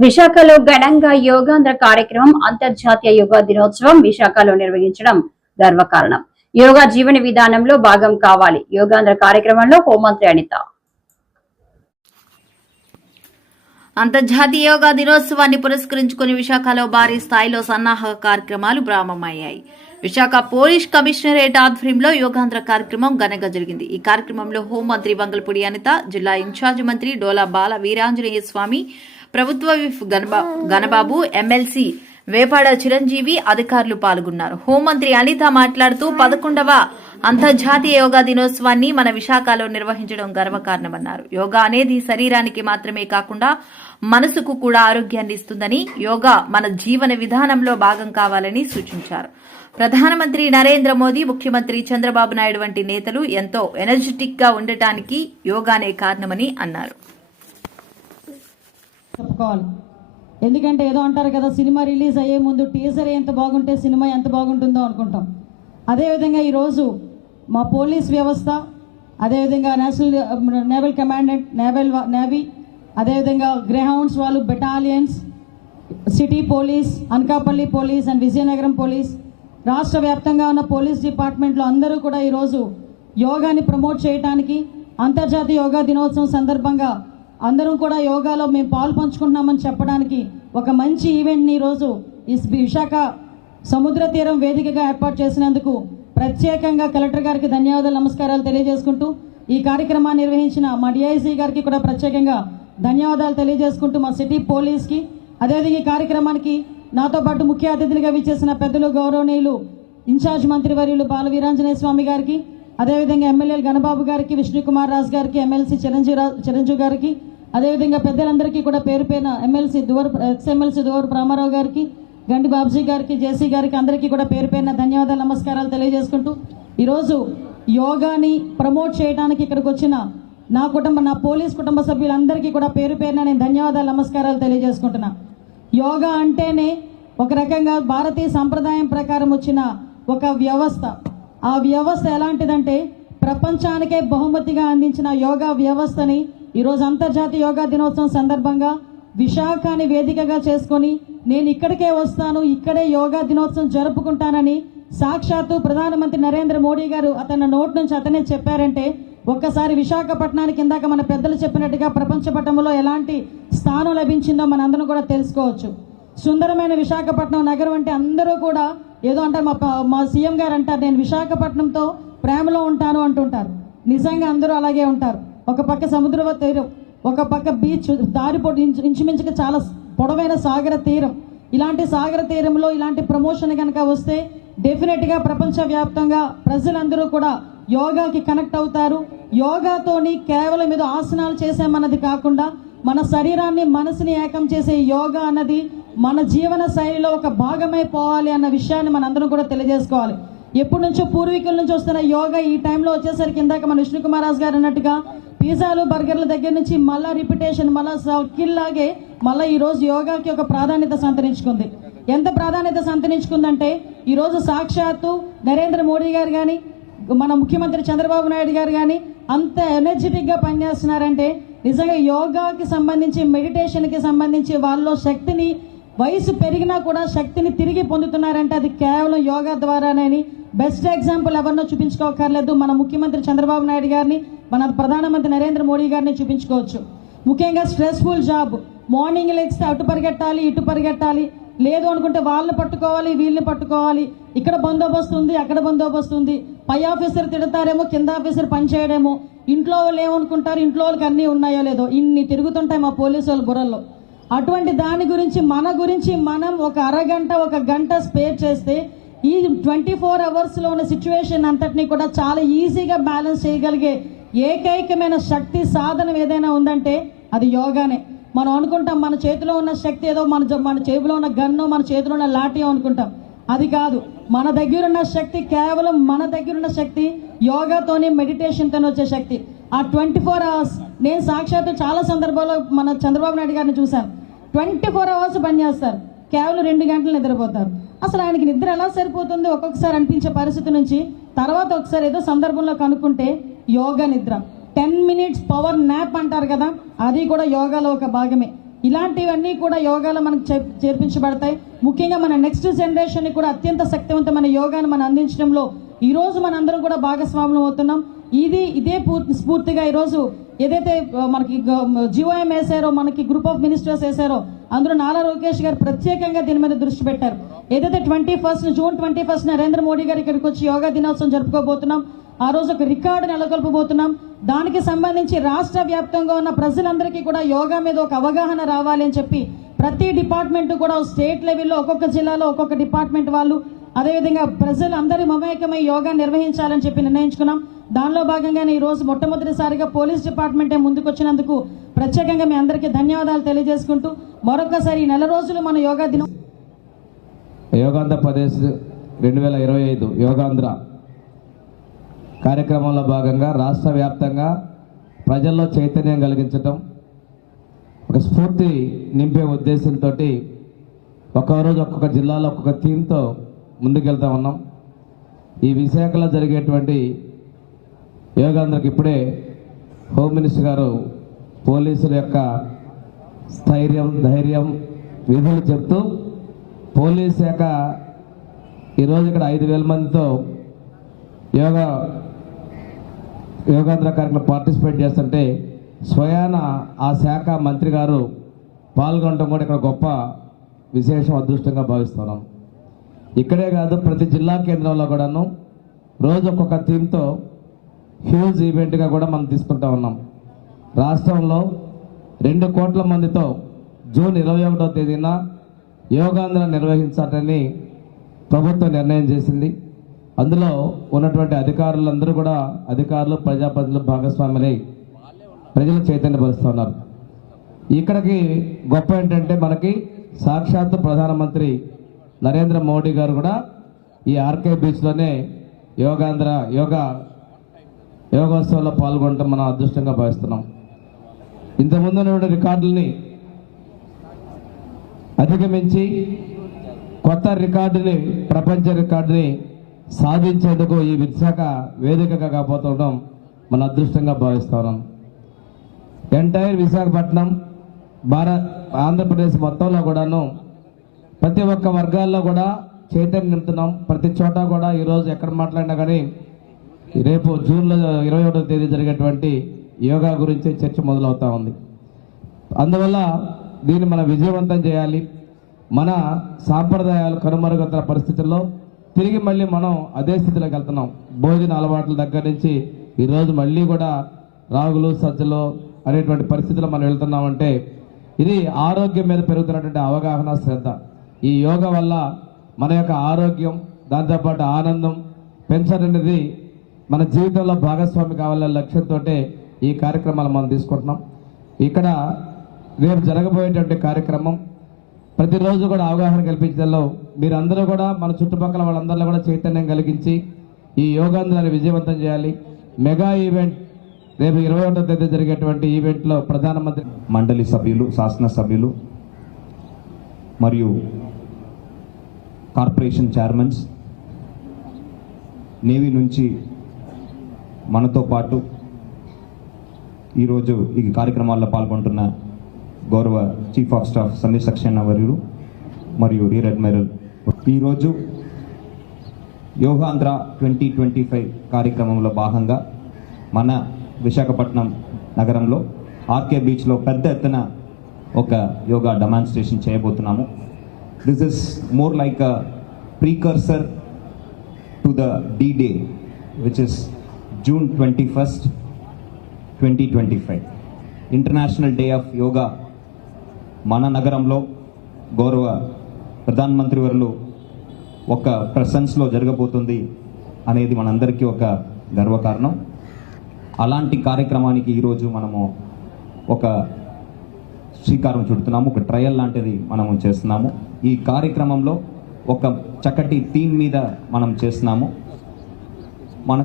విశాఖలో ఘనంగా యోగాంధ్ర కార్యక్రమం అంతర్జాతీయ యోగా దినోత్సవం విశాఖలో నిర్వహించడం గర్వకారణం. యోగా జీవన విధానంలో భాగం కావాలి. యోగాంధ్ర కార్యక్రమంలో హోంమంత్రి అనిత. అంతర్జాతీయ యోగా దినోత్సవాన్ని పురస్కరించుకుని విశాఖలో భారీ స్థాయిలో సన్నాహక కార్యక్రమాలు ప్రారంభమయ్యాయి. విశాఖ పోలీస్ కమిషనరేట్ ఆధ్వర్యంలో యోగాంధ్ర కార్యక్రమం ఘనంగా జరిగింది. ఈ కార్యక్రమంలో హోంమంత్రి వంగల్పూడి అనిత జిల్లా ఇన్ఛార్జ్ మంత్రి డోలా బాల వీరాంజనేయ స్వామి ప్రభుత్వ విఫ్ గణబాబు ఎమ్మెల్సీ వేపాడ చిరంజీవి అధికారులు పాల్గొన్నారు. హోంమంత్రి అనిత మాట్లాడుతూ పదకొండవ అంతర్జాతీయ యోగా దినోత్సవాన్ని మన విశాఖలో నిర్వహించడం గర్వకారణమన్నారు. యోగా అనేది శరీరానికి మాత్రమే కాకుండా మనసుకు కూడా ఆరోగ్యాన్ని ఇస్తుందని యోగా మన జీవన విధానంలో భాగం కావాలని సూచించారు. ప్రధానమంత్రి నరేంద్ర మోదీ ముఖ్యమంత్రి చంద్రబాబు నాయుడు వంటి నేతలు ఎంతో ఎనర్జెటిక్గా ఉండటానికి యోగానే కారణమని అన్నారు. చెప్పుకోవాలి. ఎందుకంటే ఏదో అంటారు కదా సినిమా రిలీజ్ అయ్యే ముందు టీజర్ ఎంత బాగుంటే సినిమా ఎంత బాగుంటుందో అనుకుంటాం. అదేవిధంగా ఈరోజు మా పోలీస్ వ్యవస్థ అదేవిధంగా national naval commandant naval navy అదేవిధంగా గ్రేహౌండ్స్ వాళ్ళు battalions city police Anakapalli police and Vizianagaram police రాష్ట్ర వ్యాప్తంగా ఉన్న పోలీస్ డిపార్ట్మెంట్లో అందరూ కూడా ఈరోజు యోగాని ప్రమోట్ చేయడానికి అంతర్జాతీయ యోగా దినోత్సవం సందర్భంగా అందరం కూడా యోగాలో మేము పాలు పంచుకుంటున్నామని చెప్పడానికి ఒక మంచి ఈవెంట్ని ఈరోజు ఈ విశాఖ సముద్ర తీరం వేదికగా ఏర్పాటు చేసినందుకు ప్రత్యేకంగా కలెక్టర్ గారికి ధన్యవాదాలు నమస్కారాలు తెలియజేసుకుంటూ ఈ కార్యక్రమాన్ని నిర్వహించిన మా డిఐసి గారికి కూడా ప్రత్యేకంగా ధన్యవాదాలు తెలియజేసుకుంటూ మా సిటీ పోలీస్కి. అదేవిధంగా ఈ కార్యక్రమానికి నాతో పాటు ముఖ్య అతిథులుగా విచ్చేసిన పెద్దలు గౌరవనీయులు ఇన్ఛార్జ్ మంత్రి వర్యులు బాల వీరాంజనేయ స్వామి గారికి అదేవిధంగా ఎమ్మెల్యేలు గణబాబు గారికి విష్ణుకుమార్ రాజు గారికి ఎమ్మెల్సీ చిరంజీవి చిరంజీవి గారికి అదేవిధంగా పెద్దలందరికీ కూడా పేరు పేరున MLC Duvvur ex MLC Duvvur Ramarao గారికి గండి బాబుజీ గారికి జేసీ గారికి అందరికీ కూడా పేరు పేరున ధన్యవాదాలు నమస్కారాలు తెలియజేసుకుంటూ ఈరోజు యోగాని ప్రమోట్ చేయడానికి ఇక్కడికి వచ్చిన నా కుటుంబ నా పోలీస్ కుటుంబ సభ్యులందరికీ కూడా పేరు పేరున నేను ధన్యవాదాలు నమస్కారాలు తెలియజేసుకుంటున్నా. యోగా అంటేనే ఒక రకంగా భారతీయ సంప్రదాయం ప్రకారం వచ్చిన ఒక వ్యవస్థ. ఆ వ్యవస్థ ఎలాంటిదంటే ప్రపంచానికే బహుమతిగా అందించిన యోగా వ్యవస్థని ఈరోజు అంతర్జాతీయ యోగా దినోత్సవం సందర్భంగా విశాఖని వేదికగా చేసుకొని నేను ఇక్కడికే వస్తాను ఇక్కడే యోగా దినోత్సవం జరుపుకుంటానని సాక్షాత్తు ప్రధానమంత్రి నరేంద్ర మోడీ గారు అతని నోటి నుంచి అతనే చెప్పారంటే ఒక్కసారి విశాఖపట్నానికి ఇందాక మన పెద్దలు చెప్పినట్టుగా ప్రపంచ పటంలో ఎలాంటి స్థానం లభించిందో మనందరం కూడా తెలుసుకోవచ్చు. సుందరమైన విశాఖపట్నం నగరం అంటే అందరూ కూడా ఏదో అంటారు మా మా సీఎం గారు అంటారు నేను విశాఖపట్నంతో ప్రేమలో ఉంటాను అంటుంటారు. నిజంగా అందరూ అలాగే ఉంటారు. ఒక పక్క సముద్ర తీరం ఒక పక్క బీచ్ దారి పొడి ఇంచు ఇంచుమించుగా చాలా పొడవైన సాగర తీరం. ఇలాంటి సాగర తీరంలో ఇలాంటి ప్రమోషన్ కనుక వస్తే డెఫినెట్గా ప్రపంచవ్యాప్తంగా ప్రజలందరూ కూడా యోగాకి కనెక్ట్ అవుతారు. యోగాతోని కేవలం ఏదో ఆసనాలు చేసామన్నది కాకుండా మన శరీరాన్ని మనసుని ఏకం చేసే యోగా అన్నది మన జీవన శైలిలో ఒక భాగమైపోవాలి అన్న విషయాన్ని మనందరం కూడా తెలియజేసుకోవాలి. ఎప్పటి నుంచో పూర్వీకుల నుంచి వస్తున్న యోగా ఈ టైంలో వచ్చేసరికి ఇందాక మన విష్ణుకుమార్ గారు అన్నట్టుగా పిజ్జాలు బర్గర్ల దగ్గర నుంచి మళ్ళా రిపిటేషన్ మళ్ళా స్కిల్ లాగే మళ్ళీ ఈరోజు యోగాకి ఒక ప్రాధాన్యత సంతరించుకుంది. ఎంత ప్రాధాన్యత సంతరించుకుందంటే ఈరోజు సాక్షాత్తు నరేంద్ర మోడీ గారు కానీ మన ముఖ్యమంత్రి చంద్రబాబు నాయుడు గారు కానీ అంత ఎనర్జెటిక్గా పనిచేస్తున్నారంటే నిజంగా యోగాకి సంబంధించి మెడిటేషన్కి సంబంధించి వాళ్ళలో శక్తిని వయసు పెరిగినా కూడా శక్తిని తిరిగి పొందుతున్నారంటే అది కేవలం యోగా ద్వారానే బెస్ట్ ఎగ్జాంపుల్ ఎవరినో చూపించుకోకర్లేదు. మన ముఖ్యమంత్రి చంద్రబాబు నాయుడు గారిని మన ప్రధానమంత్రి నరేంద్ర మోడీ గారిని చూపించుకోవచ్చు. ముఖ్యంగా స్ట్రెస్ఫుల్ జాబ్ మార్నింగ్ లెగ్స్తే అటు పరిగెట్టాలి ఇటు పరిగెట్టాలి. లేదు అనుకుంటే వాళ్ళని పట్టుకోవాలి వీళ్ళని పట్టుకోవాలి. ఇక్కడ బందోబస్తు ఉంది అక్కడ బందోబస్తు ఉంది. పై ఆఫీసర్ తిడతారేమో కింద ఆఫీసర్ పనిచేయడేమో ఇంట్లో వాళ్ళు ఏమనుకుంటారు ఇంట్లో వాళ్ళకి అన్నీ ఉన్నాయో లేదో. ఇన్ని తిరుగుతుంటాయి మా పోలీసు వాళ్ళ బుర్రల్లో అటువంటి దాని గురించి మన గురించి మనం ఒక అరగంట ఒక గంట స్పేర్ చేస్తే ఈ ట్వంటీ ఫోర్ అవర్స్లో ఉన్న సిచ్యువేషన్ అంతటినీ కూడా చాలా ఈజీగా బ్యాలెన్స్ చేయగలిగే ఏకైకమైన శక్తి సాధనం ఏదైనా ఉందంటే అది యోగానే. మనం అనుకుంటాం మన చేతిలో ఉన్న శక్తి ఏదో మన మన చేతిలో ఉన్న గన్ను మన చేతిలో ఉన్న లాఠీ అనుకుంటాం. అది కాదు. మన దగ్గర ఉన్న శక్తి కేవలం మన దగ్గర ఉన్న శక్తి యోగాతోనే మెడిటేషన్తోనే వచ్చే శక్తి. ఆ ట్వంటీ ఫోర్ అవర్స్ నేను సాక్షాత్తు చాలా సందర్భాల్లో మన చంద్రబాబు నాయుడు గారిని చూశాను. ట్వంటీ ఫోర్ అవర్స్ పనిచేస్తారు కేవలం రెండు గంటలు నిద్రపోతారు. అసలు ఆయనకి నిద్ర ఎలా సరిపోతుంది ఒక్కొక్కసారి అనిపించే పరిస్థితి నుంచి తర్వాత ఒకసారి ఏదో సందర్భంలో కనుక్కుంటే యోగ నిద్ర. టెన్ మినిట్స్ పవర్ నాప్ అంటారు కదా అది కూడా యోగాలో ఒక భాగమే. ఇలాంటివన్నీ కూడా యోగాలో మనకు చే- చేర్పించబడతాయి. ముఖ్యంగా మన నెక్స్ట్ జనరేషన్ కూడా అత్యంత శక్తివంతమైన యోగాను మనం అందించడంలో ఈ రోజు మనందరం కూడా భాగస్వాములు అవుతున్నాం. ఇది ఇదే పూర్తి స్ఫూర్తిగా ఈరోజు ఏదైతే మనకి జిఓఎం వేశారో మనకి గ్రూప్ ఆఫ్ మినిస్టర్స్ వేశారో అందులో నారా లోకేష్ గారు ప్రత్యేకంగా దీని మీద దృష్టి పెట్టారు. ఏదైతే twenty first June twenty first Narendra Modi గారు ఇక్కడికి వచ్చి యోగా దినోత్సవం జరుపుకోబోతున్నాం. ఆ రోజు ఒక రికార్డు నెలకొల్పబోతున్నాం. దానికి సంబంధించి రాష్ట్ర వ్యాప్తంగా ఉన్న ప్రజలందరికీ కూడా యోగా మీద ఒక అవగాహన రావాలి అని చెప్పి ప్రతి డిపార్ట్మెంట్ కూడా స్టేట్ లెవెల్లో ఒక్కొక్క జిల్లాలో ఒక్కొక్క డిపార్ట్మెంట్ వాళ్ళు అదేవిధంగా ప్రజలందరి మమేకమై యోగా నిర్వహించాలని చెప్పి నిర్ణయించుకున్నాం. దానిలో భాగంగానే ఈ రోజు మొట్టమొదటిసారిగా పోలీస్ డిపార్ట్మెంటే ముందుకొచ్చినందుకు ప్రత్యేకంగా మీ అందరికీ ధన్యవాదాలు తెలియజేసుకుంటూ మరొకసారి ఈ నెల రోజులు మన యోగా దినం యోగాంధ్రప్రదేశ్ రెండు వేల ఇరవై ఐదు యోగాంధ్ర కార్యక్రమంలో భాగంగా రాష్ట్ర వ్యాప్తంగా ప్రజల్లో చైతన్యం కలిగించటం ఒక స్ఫూర్తి నింపే ఉద్దేశంతో ఒక్కొక్క రోజు ఒక్కొక్క జిల్లాలో ఒక్కొక్క థీమ్తో ముందుకెళ్తా ఉన్నాం. ఈ విశాఖలో జరిగేటువంటి యోగాంధ్రకి ఇప్పుడే హోమ్ మినిస్టర్ గారు పోలీసుల యొక్క స్థైర్యం ధైర్యం విధులు చెప్తూ పోలీస్ శాఖ ఈరోజు ఇక్కడ ఐదు వేల మందితో యోగా యోగాంధ్ర కార్యక్రమం పార్టిసిపేట్ చేస్తుంటే స్వయాన ఆ శాఖ మంత్రి గారు పాల్గొనడం కూడా ఇక్కడ గొప్ప విశేషం అదృష్టంగా భావిస్తున్నాం. ఇక్కడే కాదు ప్రతి జిల్లా కేంద్రంలో కూడాను రోజు ఒక్కొక్క థీమ్తో హ్యూజ్ ఈవెంట్గా కూడా మనం తీసుకుంటా ఉన్నాం. రాష్ట్రంలో రెండు కోట్ల మందితో జూన్ ఇరవై ఒకటో తేదీన యోగాంధ్ర నిర్వహించాలని ప్రభుత్వం నిర్ణయం చేసింది. అందులో ఉన్నటువంటి అధికారులందరూ కూడా అధికారులు ప్రజాప్రతినిధులు భాగస్వాములై ప్రజలు చైతన్యపరుస్తున్నారు. ఇక్కడికి గొప్ప ఏంటంటే మనకి సాక్షాత్తు ప్రధానమంత్రి నరేంద్ర మోడీ గారు కూడా ఈ ఆర్కే బీచ్లోనే యోగాంధ్ర యోగా యోగోత్సవంలో పాల్గొనడం మనం అదృష్టంగా భావిస్తున్నాం. ఇంతకుముందు ఉన్నటువంటి రికార్డుల్ని అధిగమించి కొత్త రికార్డుని ప్రపంచ రికార్డుని సాధించేందుకు ఈ విశాఖ వేదికగా కాకపోతుండడం మన అదృష్టంగా భావిస్తున్నాం ఎంటైర్ విశాఖపట్నం భారత్ ఆంధ్రప్రదేశ్ మొత్తంలో కూడాను ప్రతి ఒక్క వర్గాల్లో కూడా చైతన్యం నింపుతున్నాం. ప్రతి చోట కూడా ఈరోజు ఎక్కడ మాట్లాడినా కానీ రేపు జూన్లో ఇరవై ఒకటో తేదీ జరిగేటువంటి యోగా గురించి చర్చ మొదలవుతూ ఉంది. అందువల్ల దీన్ని మనం విజయవంతం చేయాలి. మన సాంప్రదాయాలు కనుమరుగవుతున్న పరిస్థితుల్లో తిరిగి మళ్ళీ మనం అదే స్థితిలోకి వెళ్తున్నాం. భోజన అలవాట్ల దగ్గర నుంచి ఈరోజు మళ్ళీ కూడా రాగులు సజ్జలు అనేటువంటి పరిస్థితుల్లో మనం వెళ్తున్నామంటే ఇది ఆరోగ్యం మీద పెరుగుతున్నటువంటి అవగాహన శ్రద్ధ. ఈ యోగా వల్ల మన యొక్క ఆరోగ్యం దాంతోపాటు ఆనందం పెంచడం అనేది మన జీవితంలో భాగస్వామి కావాలనే లక్ష్యంతో ఈ కార్యక్రమాలు మనం తీసుకుంటున్నాం. ఇక్కడ రేపు జరగబోయేటువంటి కార్యక్రమం ప్రతిరోజు కూడా అవగాహన కల్పించడంలో మీరందరూ కూడా మన చుట్టుపక్కల వాళ్ళందరిలో కూడా చైతన్యం కలిగించి ఈ యోగాంధ్రాన్ని విజయవంతం చేయాలి. మెగా ఈవెంట్ రేపు ఇరవై ఒకటో తేదీ జరిగేటువంటి ఈవెంట్లో ప్రధానమంత్రి మండలి సభ్యులు శాసన సభ్యులు మరియు కార్పొరేషన్ చైర్మన్స్ నేవీ నుంచి మనతో పాటు ఈరోజు ఈ కార్యక్రమాల్లో పాల్గొంటున్న గౌరవ chief of staff Sameer Saxena వర్యులు మరియు రియర్ అడ్మైరల్. ఈరోజు యోగాంధ్ర ట్వంటీ ట్వంటీ ఫైవ్ కార్యక్రమంలో భాగంగా మన విశాఖపట్నం నగరంలో ఆర్కే బీచ్లో పెద్ద ఎత్తున ఒక యోగా డెమాన్స్ట్రేషన్ చేయబోతున్నాము. This is more like a precursor to the D day which is June twenty first twenty twenty five. International day of yoga మన నగరంలో గౌరవ ప్రధానమంత్రి వర్లు ఒక ప్రసెన్స్లో జరగబోతుంది అనేది మనందరికీ ఒక గర్వకారణం. అలాంటి కార్యక్రమానికి ఈరోజు మనము ఒక శ్రీకారం చుడుతున్నాము ఒక ట్రయల్ లాంటిది మనము చేస్తున్నాము. ఈ కార్యక్రమంలో ఒక చక్కటి థీమ్ మీద మనం చేస్తున్నాము. మన